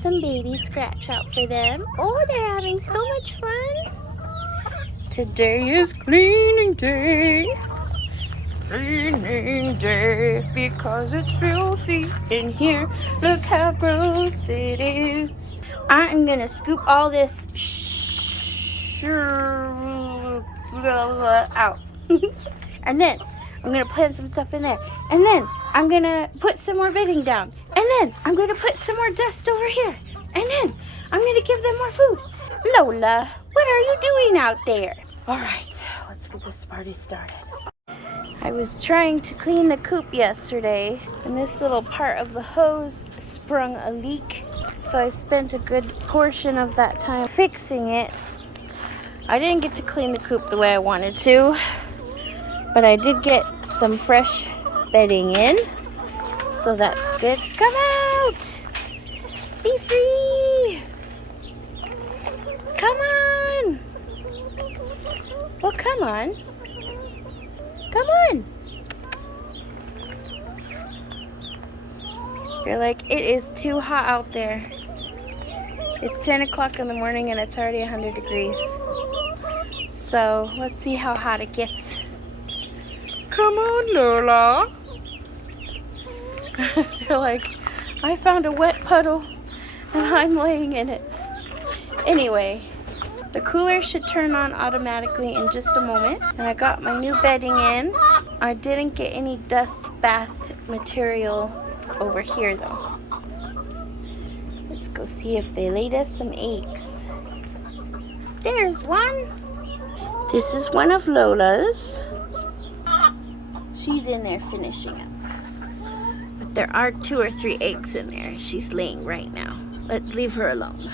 some baby scratch out for them. Oh, they're having so much fun. Today is cleaning day. Cleaning day because it's filthy in here. Look how gross it is. I'm gonna scoop all this out. And then I'm gonna plant some stuff in there. And then I'm gonna put some more bedding down. And then I'm gonna put some more dust over here. And then I'm gonna give them more food. Lola, what are you doing out there? All right, let's get this party started. I was trying to clean the coop yesterday, and this little part of the hose sprung a leak. So I spent a good portion of that time fixing it. I didn't get to clean the coop the way I wanted to, but I did get some fresh bedding in, so that's good. Come out! Be free! Come on! Well, come on. Come on! You're like, it is too hot out there. It's 10 o'clock in the morning and it's already 100 degrees. So let's see how hot it gets. Come on, Lola. They're like, I found a wet puddle and I'm laying in it. Anyway, the cooler should turn on automatically in just a moment. And I got my new bedding in. I didn't get any dust bath material over here though. Let's go see if they laid us some eggs. There's one. This is one of Lola's. She's in there finishing up. But there are 2 or 3 eggs in there. She's laying right now. Let's leave her alone.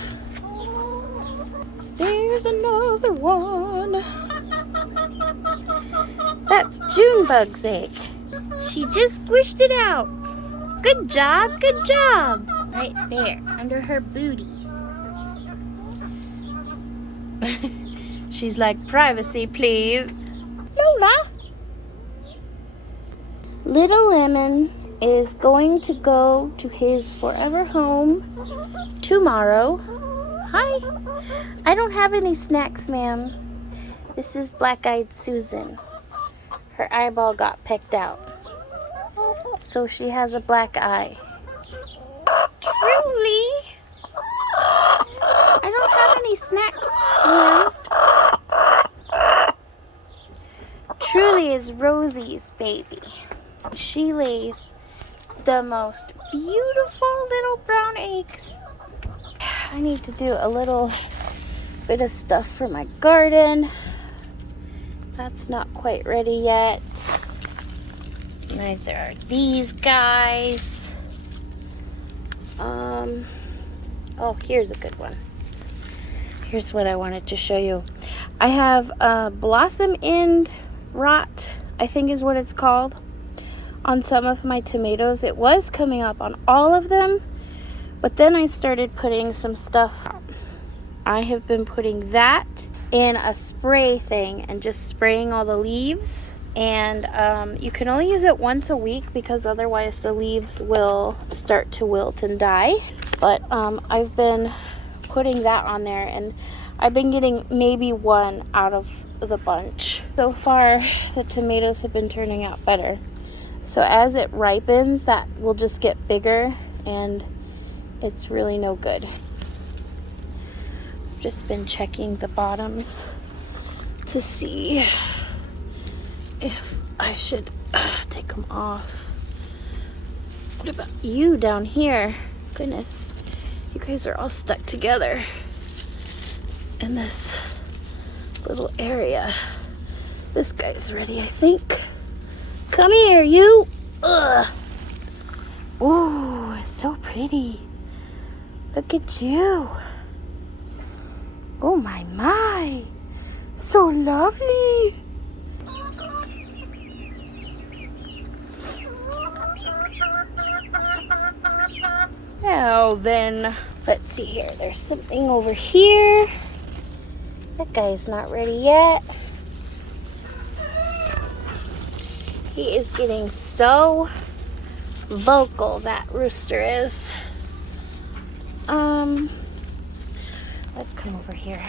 There's another one. That's Junebug's egg. She just squished it out. Good job, good job. Right there, under her booty. She's like, privacy, please. Lola. Little Lemon is going to go to his forever home tomorrow. Hi. I don't have any snacks, ma'am. This is Black-Eyed Susan. Her eyeball got pecked out, so she has a black eye. Truly? I don't have any snacks, ma'am. Truly is Rosie's baby. She lays the most beautiful little brown eggs. I need to do a little bit of stuff for my garden. That's not quite ready yet. Neither are these guys. Oh, here's a good one. Here's what I wanted to show you. I have blossom end rot, I think is what it's called, on some of my tomatoes. It was coming up on all of them, but then I started putting some stuff. I have been putting that in a spray thing and just spraying all the leaves. And you can only use it once a week because otherwise the leaves will start to wilt and die. But I've been putting that on there, and I've been getting maybe one out of the bunch. So far, the tomatoes have been turning out better. So as it ripens, that will just get bigger, and it's really no good. I've just been checking the bottoms to see if I should take them off. What about you down here? Goodness, you guys are all stuck together in this little area. This guy's ready, I think. Come here, you. Ugh. Ooh, so pretty. Look at you. Oh my. So lovely. Now then, let's see here. There's something over here. That guy's not ready yet. He is getting so vocal, that rooster is. Let's come over here.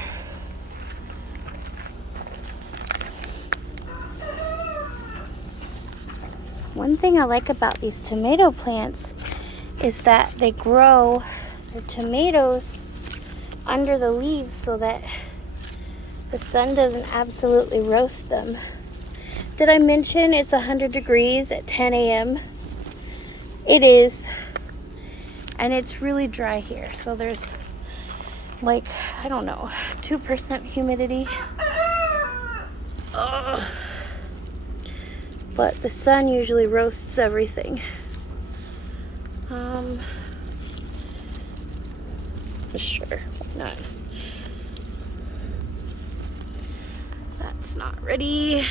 One thing I like about these tomato plants is that they grow the tomatoes under the leaves so that the sun doesn't absolutely roast them. Did I mention it's 100 degrees at 10 a.m.? It is. And it's really dry here. So there's like, I don't know, 2% humidity. Ugh. But the sun usually roasts everything. For sure. Not. That's not ready.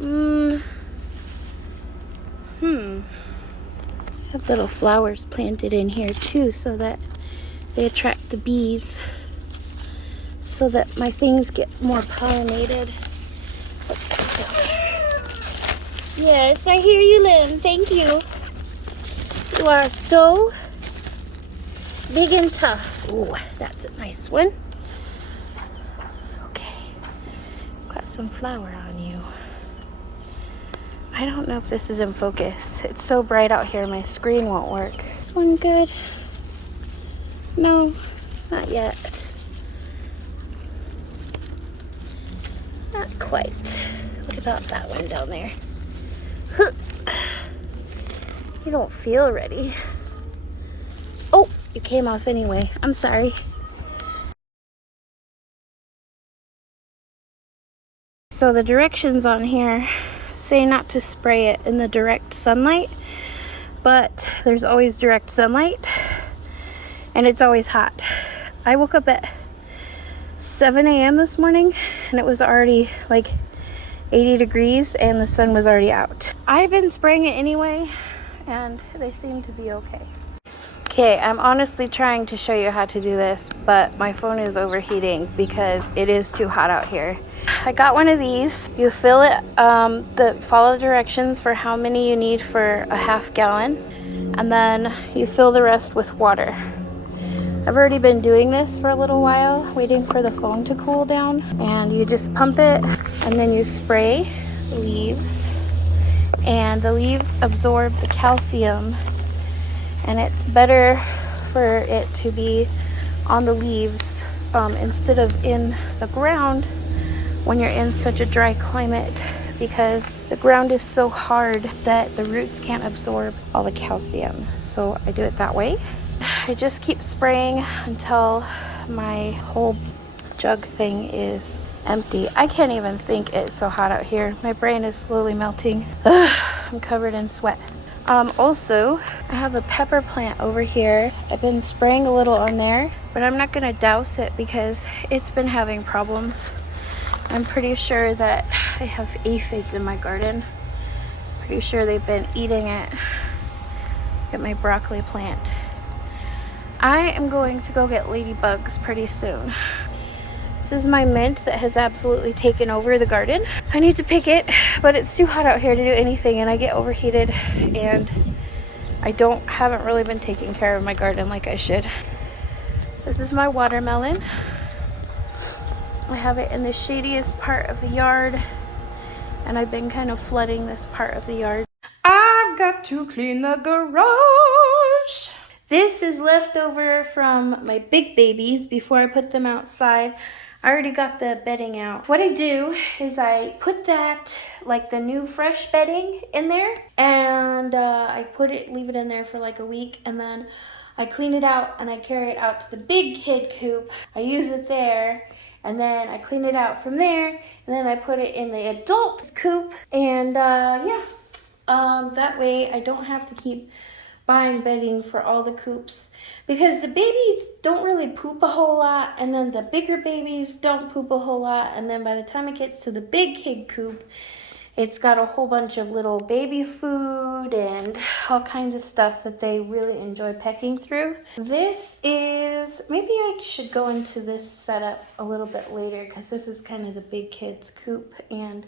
I have little flowers planted in here too so that they attract the bees, so that my things get more pollinated. Let's put that there. Yes, I hear you, Lynn. Thank you. You are so big and tough. Ooh, that's a nice one. Okay, got some flower on you. I don't know if this is in focus. It's so bright out here, my screen won't work. This one good? No, not yet. Not quite. What about that one down there? You don't feel ready. Oh, it came off anyway. I'm sorry. So the directions on here say not to spray it in the direct sunlight, but there's always direct sunlight and it's always hot. I woke up at 7 a.m. this morning and it was already like 80 degrees and the sun was already out. I've been spraying it anyway and they seem to be okay. Okay, I'm honestly trying to show you how to do this, but my phone is overheating because it is too hot out here. I got one of these. You fill it, follow the directions for how many you need for a half gallon, and then you fill the rest with water. I've already been doing this for a little while, waiting for the phone to cool down, and you just pump it, and then you spray the leaves, and the leaves absorb the calcium, and it's better for it to be on the leaves instead of in the ground when you're in such a dry climate, because the ground is so hard that the roots can't absorb all the calcium. So I do it that way. I just keep spraying until my whole jug thing is empty. I can't even think, it's so hot out here. My brain is slowly melting. I'm covered in sweat. Also, I have a pepper plant over here. I've been spraying a little on there, but I'm not gonna douse it because it's been having problems. I'm pretty sure that I have aphids in my garden. Pretty sure they've been eating it. Get my broccoli plant. I am going to go get ladybugs pretty soon. This is my mint that has absolutely taken over the garden. I need to pick it, but it's too hot out here to do anything and I get overheated and I haven't really been taking care of my garden like I should. This is my watermelon. I have it in the shadiest part of the yard and I've been kind of flooding this part of the yard. I've got to clean the garage. This is leftover from my big babies before I put them outside. I already got the bedding out. What I do is I put that, like the new fresh bedding in there, and I leave it in there for like a week, and then I clean it out and I carry it out to the big kid coop. I use it there, and then I clean it out from there, and then I put it in the adult coop, and that way I don't have to keep buying bedding for all the coops, because the babies don't really poop a whole lot, and then the bigger babies don't poop a whole lot, and then by the time it gets to the big kid coop, it's got a whole bunch of little baby food and all kinds of stuff that they really enjoy pecking through. This is, maybe I should go into this setup a little bit later because this is kind of the big kids coop, and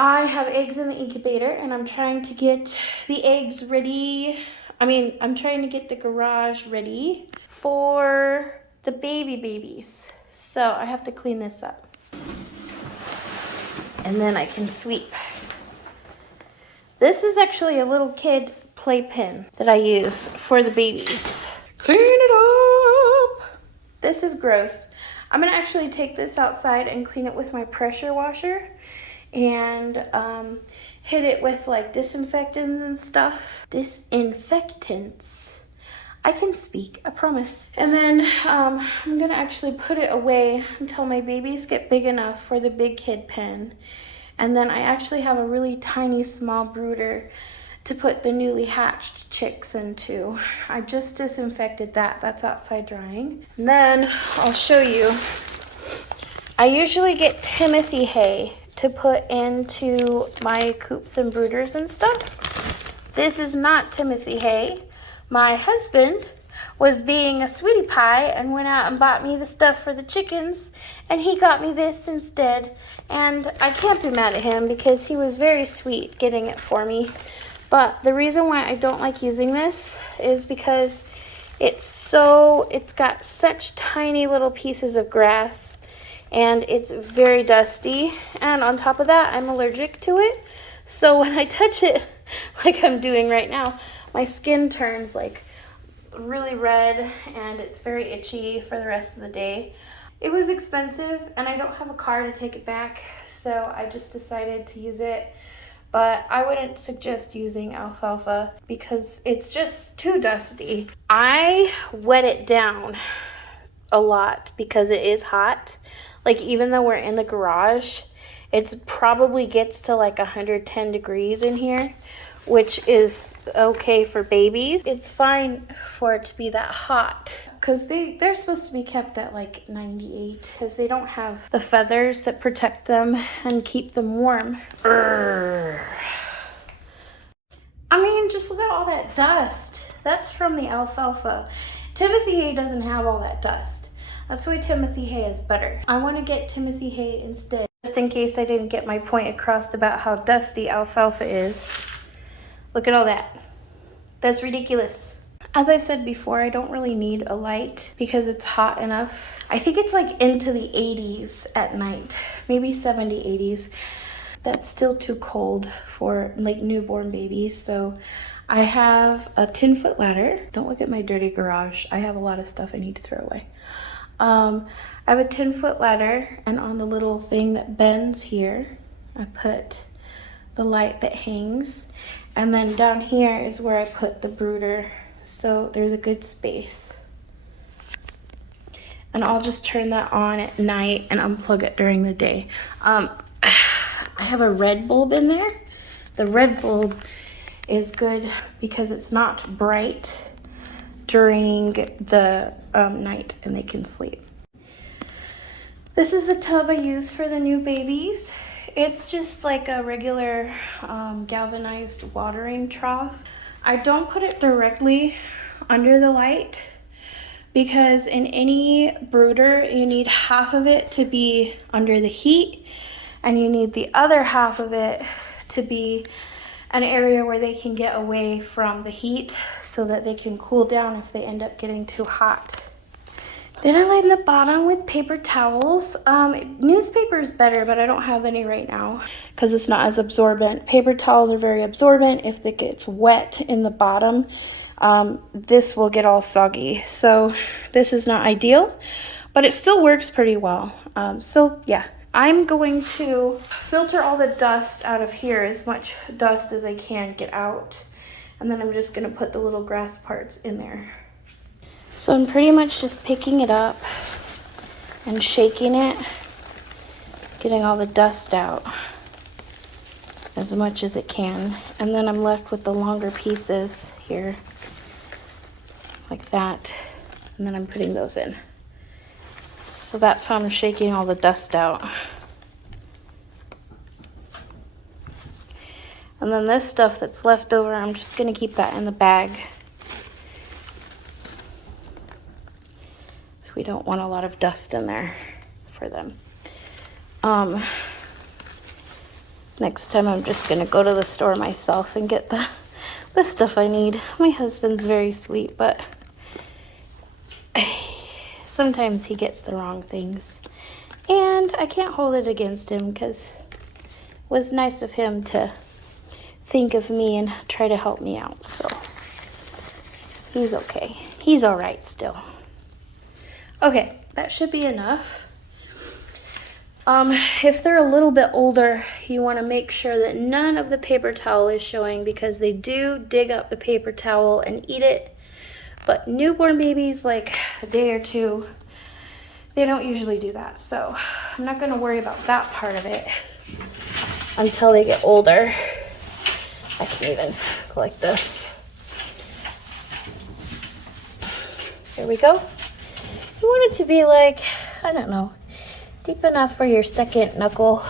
I have eggs in the incubator and I'm trying to get the eggs ready I'm trying to get the garage ready for the babies. So I have to clean this up. And then I can sweep. This is actually a little kid playpen that I use for the babies. Clean it up. This is gross. I'm gonna actually take this outside and clean it with my pressure washer and hit it with like disinfectants and stuff. Disinfectants. I can speak, I promise. And then I'm gonna actually put it away until my babies get big enough for the big kid pen. And then I actually have a really tiny small brooder to put the newly hatched chicks into. I just disinfected that. That's outside drying. And then I'll show you. I usually get Timothy hay to put into my coops and brooders and stuff. This is not Timothy hay. My husband was being a sweetie pie and went out and bought me the stuff for the chickens, and he got me this instead. And I can't be mad at him because he was very sweet getting it for me. But the reason why I don't like using this is because it's got such tiny little pieces of grass and it's very dusty. And on top of that, I'm allergic to it. So when I touch it, like I'm doing right now, my skin turns like really red and it's very itchy for the rest of the day. It was expensive and I don't have a car to take it back, so I just decided to use it. But I wouldn't suggest using alfalfa because it's just too dusty. I wet it down a lot because it is hot. Like even though we're in the garage, it probably gets to like 110 degrees in here, which is okay for babies. It's fine for it to be that hot because they're supposed to be kept at like 98 because they don't have the feathers that protect them and keep them warm. Urgh. I mean, just look at all that dust. That's from the alfalfa. Timothy hay doesn't have all that dust. That's why Timothy hay is better. I want to get Timothy hay instead, just in case I didn't get my point across about how dusty alfalfa is. Look at all that. That's ridiculous. As I said before, I don't really need a light because it's hot enough. I think it's like into the 80s at night, maybe 70, 80s. That's still too cold for like newborn babies. So I have a 10-foot ladder. Don't look at my dirty garage. I have a lot of stuff I need to throw away. I have a 10-foot ladder, and on the little thing that bends here, I put the light that hangs. And then down here is where I put the brooder. So there's a good space. And I'll just turn that on at night and unplug it during the day. I have a red bulb in there. The red bulb is good because it's not bright during the night and they can sleep. This is the tub I use for the new babies. It's just like a regular galvanized watering trough. I don't put it directly under the light because in any brooder, you need half of it to be under the heat and you need the other half of it to be an area where they can get away from the heat so that they can cool down if they end up getting too hot. Then I line the bottom with paper towels. Newspaper is better, but I don't have any right now because it's not as absorbent. Paper towels are very absorbent. If it gets wet in the bottom, this will get all soggy. So this is not ideal, but it still works pretty well. So yeah, I'm going to filter all the dust out of here, as much dust as I can get out. And then I'm just gonna put the little grass parts in there. So I'm pretty much just picking it up and shaking it, getting all the dust out as much as it can. And then I'm left with the longer pieces here, like that. And then I'm putting those in. So that's how I'm shaking all the dust out. And then this stuff that's left over, I'm just gonna keep that in the bag. We don't want a lot of dust in there for them. Next time I'm just gonna go to the store myself and get the the stuff I need. My husband's very sweet, but sometimes he gets the wrong things. And I can't hold it against him because it was nice of him to think of me and try to help me out. So he's okay. He's all right still. Okay, that should be enough. If they're a little bit older, you want to make sure that none of the paper towel is showing because they do dig up the paper towel and eat it. But newborn babies, like a day or two, they don't usually do that. So I'm not going to worry about that part of it until they get older. I can even go like this. There we go. You want it to be like, I don't know, deep enough for your second knuckle.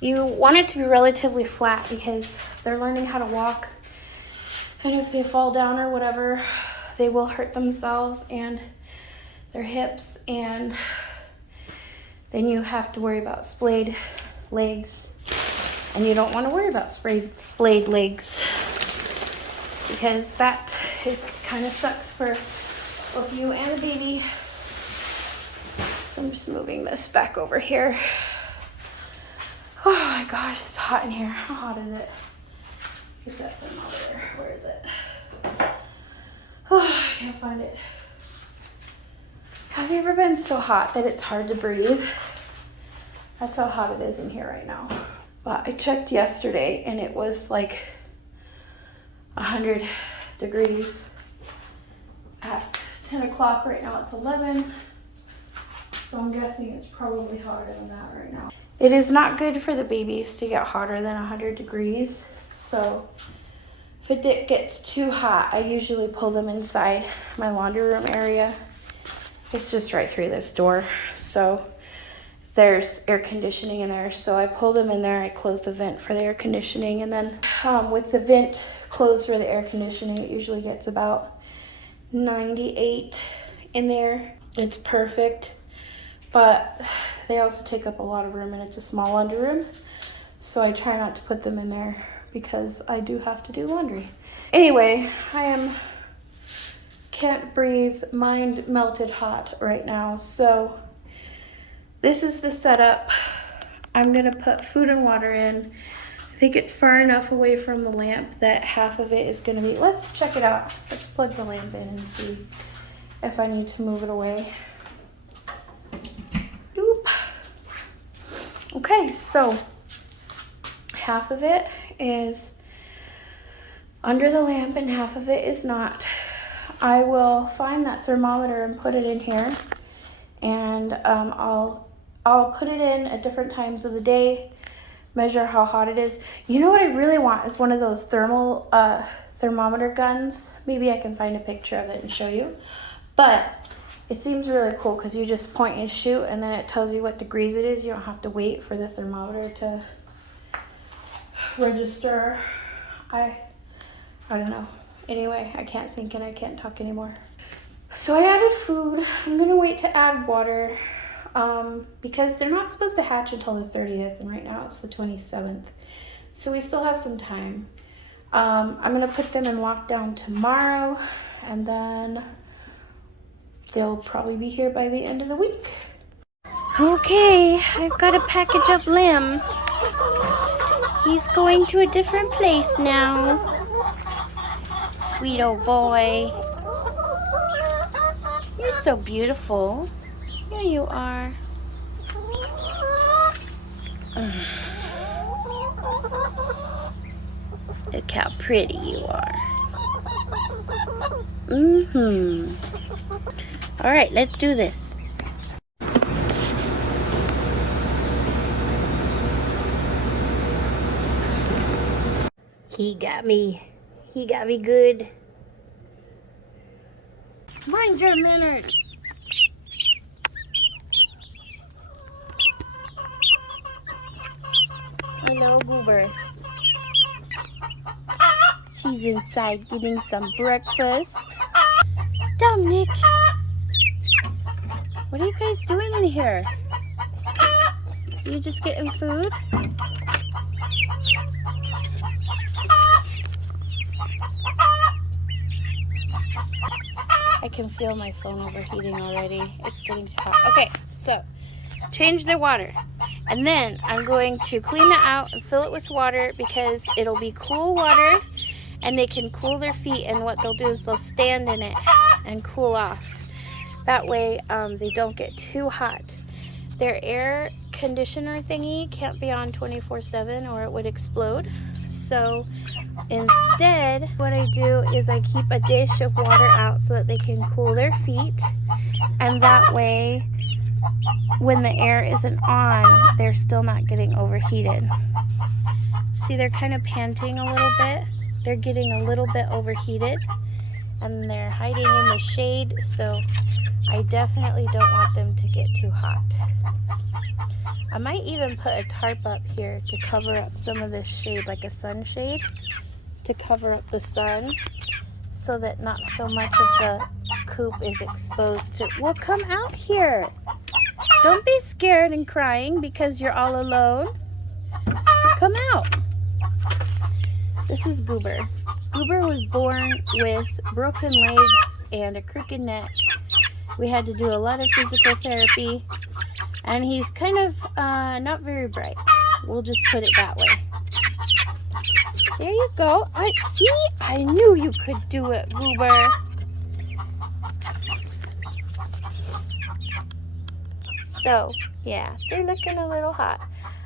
You want it to be relatively flat because they're learning how to walk. And if they fall down or whatever, they will hurt themselves and their hips. And then you have to worry about splayed legs. And you don't want to worry about splayed legs because that kind of sucks for both you and the baby. So I'm just moving this back over here. Oh my gosh, it's hot in here. How hot is it? Get that thermometer. Where is it? Oh, I can't find it. Have you ever been so hot that it's hard to breathe? That's how hot it is in here right now. But I checked yesterday and it was like 100 degrees at 10 o'clock. Right now it's 11. So I'm guessing it's probably hotter than that right now. It is not good for the babies to get hotter than 100 degrees. So if it gets too hot, I usually pull them inside my laundry room area. It's just right through this door. So there's air conditioning in there. So I pull them in there. I close the vent for the air conditioning. And then with the vent closed for the air conditioning, it usually gets about 98 in there. It's perfect. But they also take up a lot of room and it's a small laundry room. So I try not to put them in there because I do have to do laundry. Anyway, can't breathe, mind melted hot right now. So this is the setup. I'm gonna put food and water in. I think it's far enough away from the lamp that half of it is gonna be, let's check it out. Let's plug the lamp in and see if I need to move it away. Okay, so half of it is under the lamp and half of it is not. I will find that thermometer and put it in here, and I'll put it in at different times of the day, measure how hot it is. You know what I really want is one of those thermometer guns. Maybe I can find a picture of it and show you, but it seems really cool because you just point and shoot and then it tells you what degrees it is. You don't have to wait for the thermometer to register. I don't know. Anyway, I can't think and I can't talk anymore. So I added food. I'm going to wait to add water because they're not supposed to hatch until the 30th and right now it's the 27th. So we still have some time. I'm going to put them in lockdown tomorrow and then they'll probably be here by the end of the week. Okay, I've got to package up Lim. He's going to a different place now. Sweet old boy. You're so beautiful. Here you are. Look how pretty you are. All right, let's do this. He got me good. Mind your manners. Hello, Goober. She's inside getting some breakfast. Dominic, what are you guys doing in here? You just getting food? I can feel my phone overheating already. It's getting too hot. Okay, so change their water. And then I'm going to clean it out and fill it with water because it'll be cool water and they can cool their feet. And what they'll do is they'll stand in it and cool off. That way they don't get too hot. Their air conditioner thingy can't be on 24/7 or it would explode. So instead, what I do is I keep a dish of water out so that they can cool their feet. And that way, when the air isn't on, they're still not getting overheated. See, they're kind of panting a little bit. They're getting a little bit overheated. And they're hiding in the shade, so I definitely don't want them to get too hot. I might even put a tarp up here to cover up some of this shade, like a sunshade, to cover up the sun so that not so much of the coop is exposed to... Well, come out here. Don't be scared and crying because you're all alone. Come out. This is Goober. Goober was born with broken legs and a crooked neck. We had to do a lot of physical therapy, and he's kind of not very bright. We'll just put it that way. There you go. I knew you could do it, Goober. So, yeah, they're looking a little hot.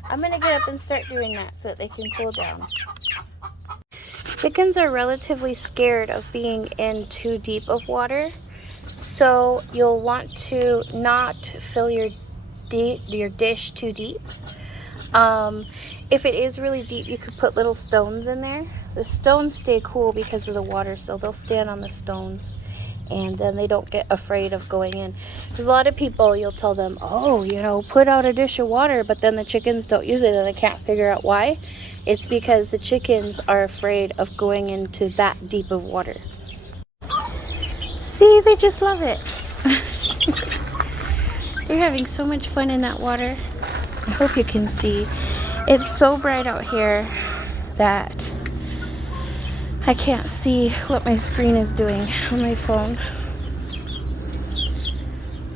I'm going to get up and start doing that so that they can cool down. Chickens are relatively scared of being in too deep of water, so you'll want to not fill your dish too deep. If it is really deep, you could put little stones in there. The stones stay cool because of the water, so they'll stand on the stones, and then they don't get afraid of going in. Because a lot of people, you'll tell them, oh, you know, put out a dish of water, but then the chickens don't use it and they can't figure out why. It's because the chickens are afraid of going into that deep of water. See, they just love it. They're having so much fun in that water. I hope you can see. It's so bright out here that I can't see what my screen is doing on my phone.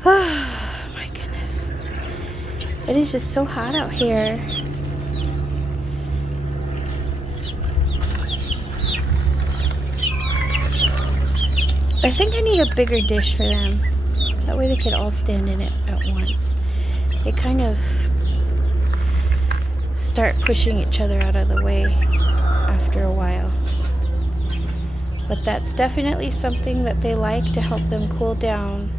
Oh my goodness. It is just so hot out here. I think I need a bigger dish for them. That way they could all stand in it at once. They kind of start pushing each other out of the way after a while. But that's definitely something that they like to help them cool down.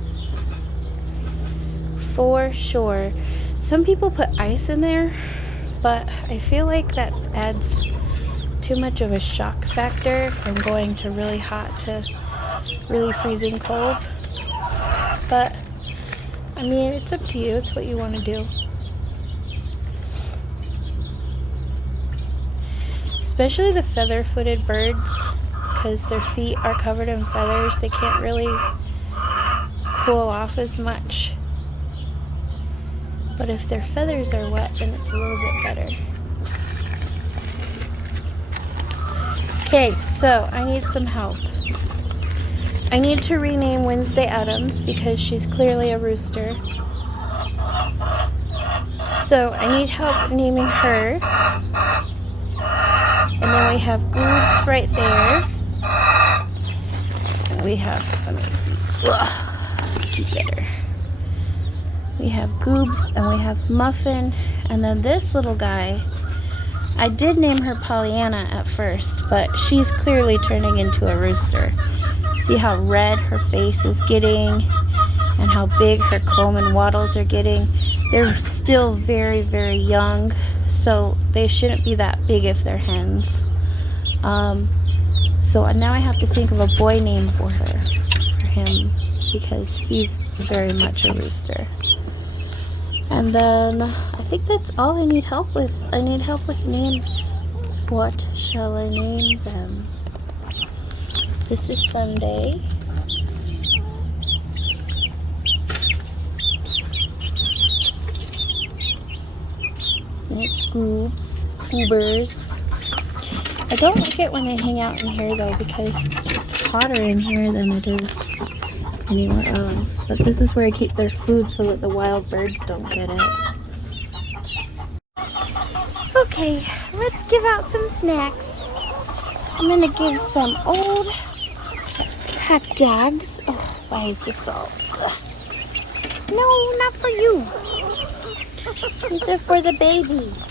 For sure. Some people put ice in there, but I feel like that adds too much of a shock factor from going to really hot to really freezing cold. But I mean, it's up to you. It's what you want to do. Especially the feather-footed birds, because their feet are covered in feathers. They can't really cool off as much. But if their feathers are wet, then it's a little bit better. Okay, so I need some help. I need to rename Wednesday Addams because she's clearly a rooster. So I need help naming her. And then we have Goobs right there. And we have, let me see. Let's see better. We have Goobs and we have Muffin. And then this little guy, I did name her Pollyanna at first, but she's clearly turning into a rooster. See how red her face is getting and how big her comb and wattles are getting. They're still very, very young, so they shouldn't be that big if they're hens. So now I have to think of a boy name for him, because he's very much a rooster. And then I think that's all I need help with. I need help with names. What shall I name them? This is Sunday. And it's Goobs, Goobers. I don't like it when they hang out in here though, because it's hotter in here than it is anywhere else. But this is where I keep their food so that the wild birds don't get it. Okay, let's give out some snacks. I'm gonna give some old hot dogs. Oh, why is this all? Ugh. No, not for you. These are for the babies.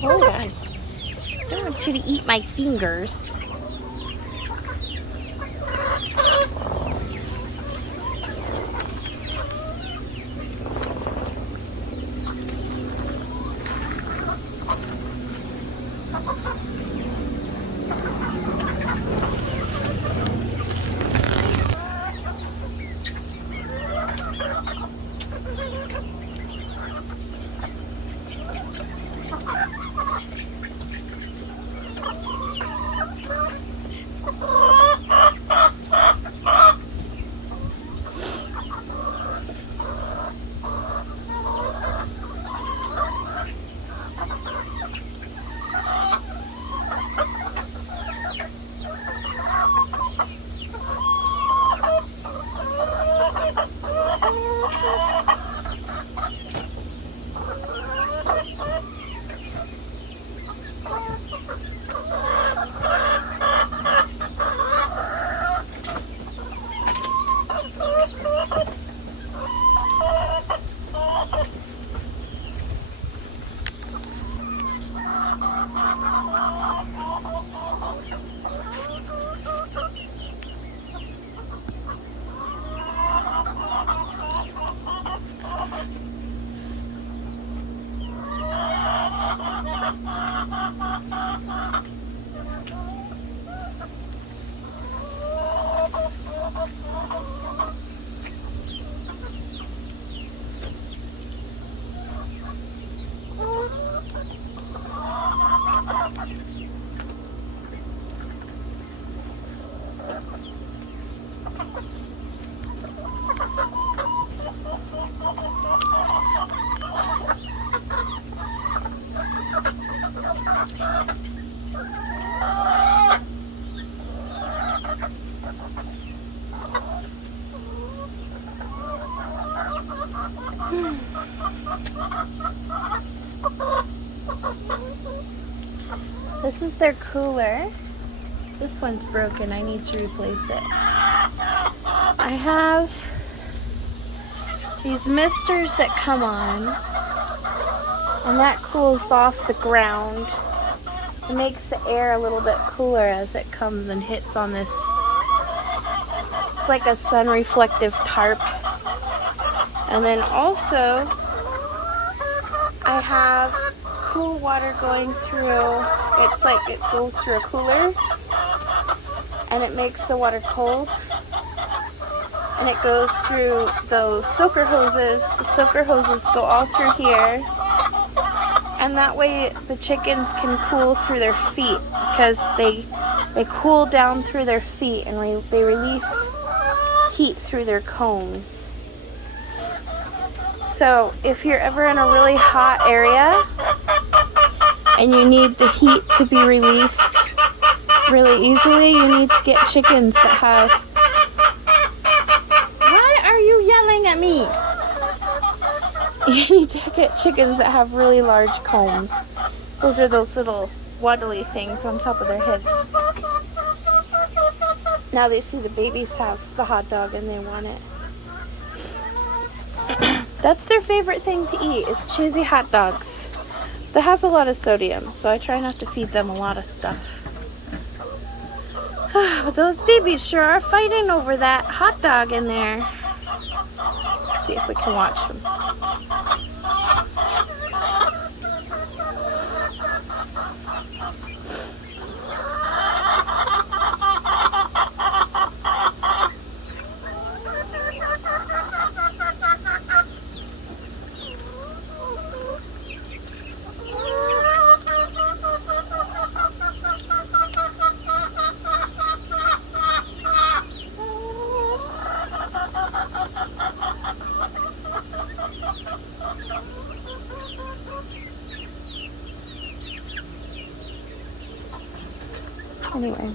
Hold on. I don't want you to eat my fingers. This is their cooler. This one's broken. I need to replace it. I have these misters that come on, and that cools off the ground. It makes the air a little bit cooler as it comes and hits on this. It's like a sun reflective tarp. And then also I have cool water going through. It's like it goes through a cooler and it makes the water cold, and it goes through those soaker hoses. The soaker hoses go all through here, and that way the chickens can cool through their feet, because they cool down through their feet and they release heat through their combs. So if you're ever in a really hot area and you need the heat to be released really easily, you need to get chickens that have... Why are you yelling at me? You need to get chickens that have really large combs. Those are those little waddly things on top of their heads. Now they see the babies have the hot dog and they want it. That's their favorite thing to eat, is cheesy hot dogs. that has a lot of sodium, so I try not to feed them a lot of stuff. But those babies sure are fighting over that hot dog in there. Let's see if we can watch them. Anyway.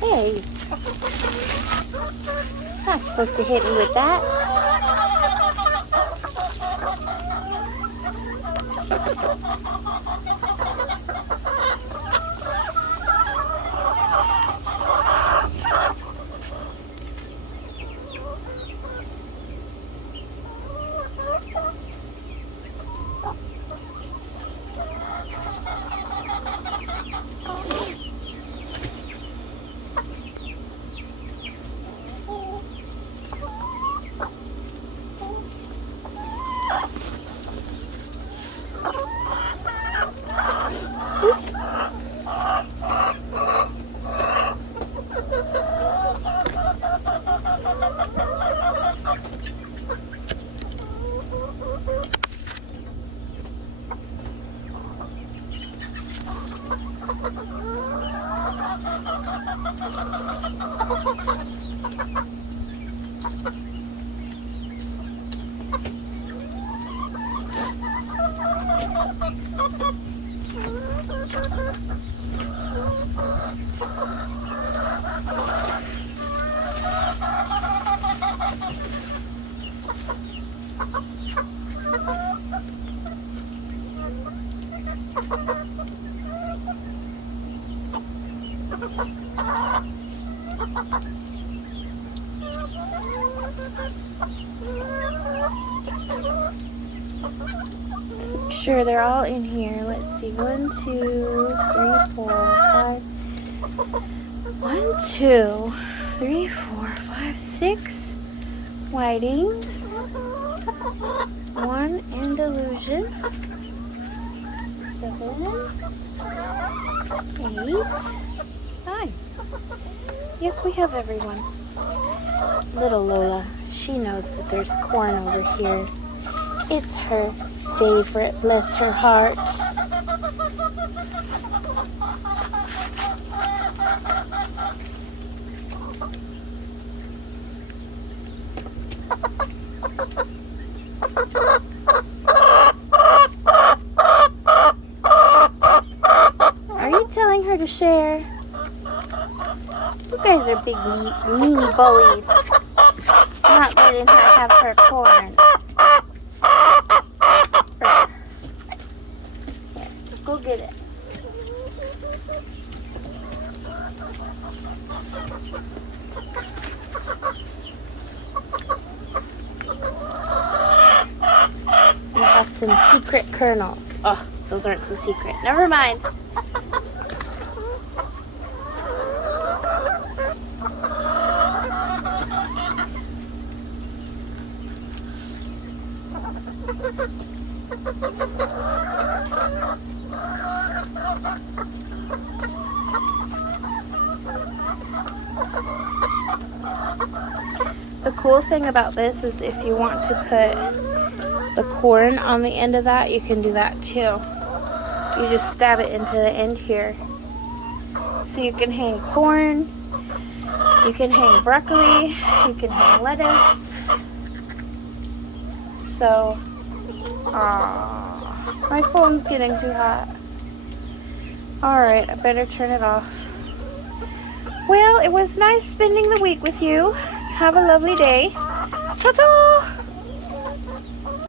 Hey, not supposed to hit me with that. Make sure they're all in here. Let's see. 1, 2, 3, 4, 5. 1, 2, 3, 4, 5, 6 whitings. 1 Andalusian. 7, 8, 9. Yep, we have everyone. Little Lola, she knows that there's corn over here. It's her favorite, bless her heart. Are you telling her to share? You guys are big meanie bullies. Not letting her have her corn. Go get it. some secret kernels. Oh, those aren't so secret. Never mind. The cool thing about this is if you want to put the corn on the end of that, you can do that too. You just stab it into the end here. So you can hang corn, you can hang broccoli, you can hang lettuce. So, my phone's getting too hot. Alright, I better turn it off. Well, it was nice spending the week with you. Have a lovely day. Ta-ta!